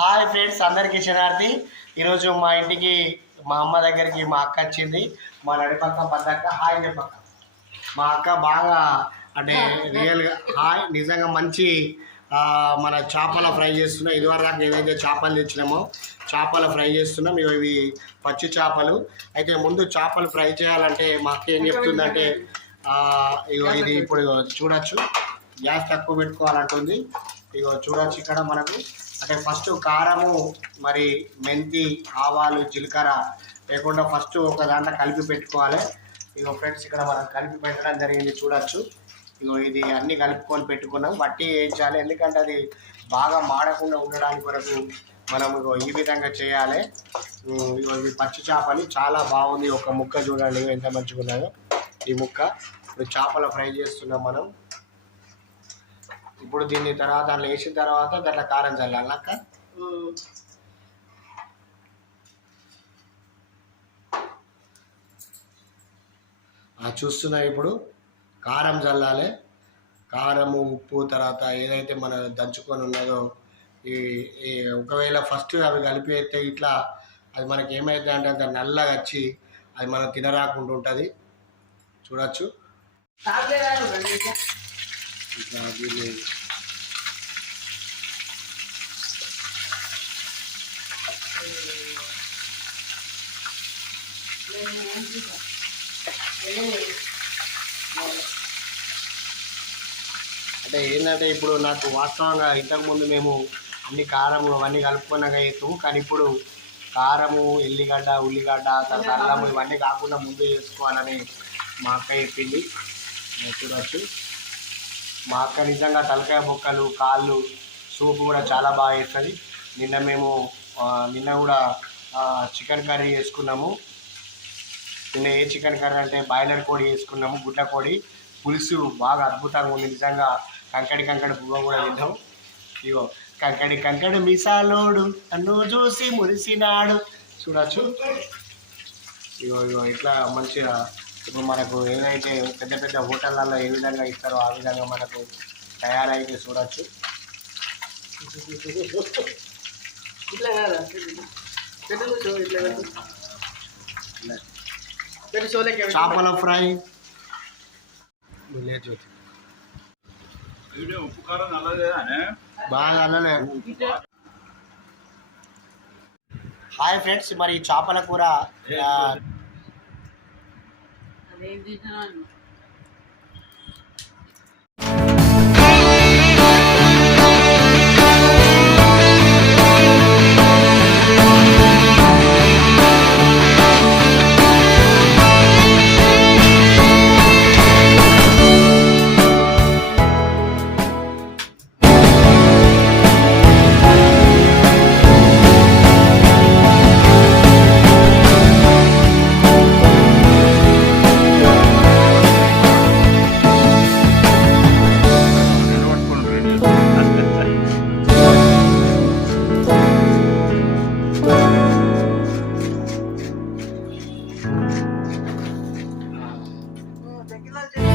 Hi friends అందరికీ శనార్థి ఈరోజు మా ఇంటికి మా అమ్మ దగ్గరికి మా అక్క వచ్చింది. మా నడిపక్క పద్దక్క హాయ్ చెప్పక్క. మా అక్క బాగా అంటే రియల్గా హాయ్ నిజంగా మంచి మన చేపల ఫ్రై చేస్తున్నాం. ఇదివరకు దాకా ఏదైతే చేపలు తెచ్చినామో చేపలు ఫ్రై చేస్తున్నాం. ఇవి ఇవి పచ్చి చేపలు. అయితే ముందు చేపలు ఫ్రై చేయాలంటే మా అక్క ఏం చెప్తుందంటే ఇగో ఇది ఇప్పుడు చూడొచ్చు. గ్యాస్ తక్కువ పెట్టుకోవాలంటుంది. ఇగో చూడొచ్చు ఇక్కడ మనకు. అంటే ఫస్ట్ కారము మరి మెంతి ఆవాలు జీలకర్ర లేకుండా ఫస్ట్ ఒక దాంట్లో కలిపి పెట్టుకోవాలి. ఇగో ఫ్రెండ్స్ ఇక్కడ మనం కలిపి పెట్టడం జరిగింది చూడొచ్చు. ఇగో ఇది అన్ని కలుపుకొని పెట్టుకున్నాం. వట్టి వేయించాలి ఎందుకంటే అది బాగా మాడకుండా ఉండడానికి వరకు మనం ఇగో ఈ విధంగా చేయాలి. ఇగో ఇవి పచ్చి చేపలు. చాలా బాగుంది. ఒక ముక్క చూడండి. ఎంత మంచిగా ఉన్నాయో ఈ ముక్క. ఇప్పుడు చేపల ఫ్రై చేస్తున్నాం మనం. ఇప్పుడు దీన్ని తర్వాత దాంట్లో వేసిన తర్వాత దాంట్లో కారం చల్లాలి అక్క? ఆ, చూస్తున్నా ఇప్పుడు. కారం చల్లాలి. కారము ఉప్పు తర్వాత ఏదైతే మనం దంచుకొని ఉన్నదో ఈ ఒకవేళ ఫస్ట్ అవి కలిపి అయితే ఇట్లా అది మనకి ఏమైతే అంటే అంత నల్లగా వచ్చి అది మనం తినరాకుండా ఉంటుంది చూడొచ్చు ఇట్లా దీన్ని అంటే ఏంటంటే ఇప్పుడు నాకు వాస్తవంగా ఇంతకుముందు మేము అన్ని కారం అవన్నీ కలుపుకున్నాక ఎత్తు కానీ ఇప్పుడు కారము ఎల్లిగడ్డ ఉల్లిగడ్డ తర్వాత అల్లము ఇవన్నీ కాకుండా ముందు చేసుకోవాలని మా అక్క చెప్పింది. చూడవచ్చు మా అక్క నిజంగా తలకాయ బొక్కలు కాళ్ళు సూపు కూడా చాలా బాగా వేస్తుంది నిన్న మేము నిన్న కూడా చికెన్ కర్రీ చేసుకున్నాము. నిన్న ఏ చికెన్ కర్రీ అంటే బాయిలర్ కోడి వేసుకున్నాము గుడ్ల కోడి. పులుసు బాగా అద్భుతంగా ఉంది నిజంగా కంకడి కంకడి బువ్వ కూడా తింటాం. ఇగో కంకడి కంకడి మిసాలోడు నన్ను చూసి మురిసినాడు. చూడొచ్చు. ఇగో ఇగో ఇట్లా మంచిగా ఇప్పుడు మనకు ఏదైతే పెద్ద పెద్ద హోటళ్ళల్లో ఏ విధంగా ఇస్తారో ఆ విధంగా మనకు తయారైతే చూడొచ్చు. ఇట్లా కాదా చేపల ఫ్రై. బాగా అల్లలే హాయ్ ఫ్రెండ్స్ మరి చేపల కూర ఆ, అదేం చేసినా agriculture